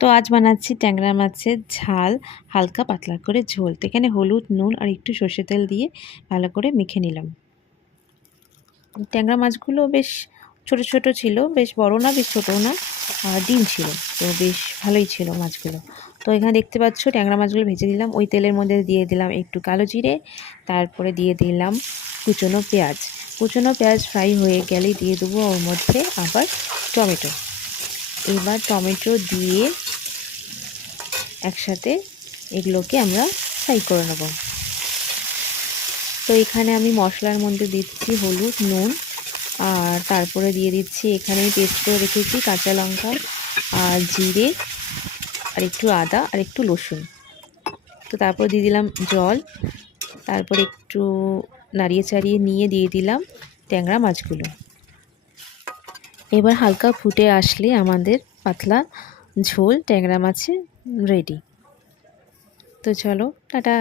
তো আজ বানাচ্ছি ট্যাংরা মাছের ঝাল, হালকা পাতলা করে ঝোল। তো এখানে হলুদ, নুন আর একটু সর্ষে তেল দিয়ে ভালো করে মেখে নিলাম। ট্যাংরা মাছগুলো বেশ ছোট ছোট ছিল, বেশ বড় না বেশ ছোটও না, আর ডিম ছিল, তো বেশ ভালোই ছিল মাছগুলো। তো এখানে দেখতে পাচ্ছ ট্যাংরা মাছগুলো ভেজে দিলাম। ওই তেলের মধ্যে দিয়ে দিলাম একটু কালো জিরে, তারপরে দিয়ে দিলাম কুচনো পেঁয়াজ। কুচনো পেঁয়াজ ফ্রাই হয়ে গেলেই দিয়ে দেবো ওর মধ্যে আবার টমেটো। এবার টমেটো দিয়ে একসাথে এগুলোকে আমরা ফ্রাই করে নেব। তো এখানে আমি মশলার মধ্যে দিচ্ছি হলুদ, নুন, আর তারপরে দিয়ে দিচ্ছি এখানে পেস্ট করে রেখেছি কাঁচা লঙ্কা আর জিরে আর একটু আদা আর একটু রসুন। তো তারপর দিয়ে দিলাম জল, তারপরে একটু নাড়িয়ে চাড়িয়ে নিয়ে দিয়ে দিলাম ট্যাংরা মাছগুলো। এবার হালকা ফুটে আসলে আমাদের পাতলা ঝোল ট্যাংরা মাছে রেডি। তো চলো, টাটা।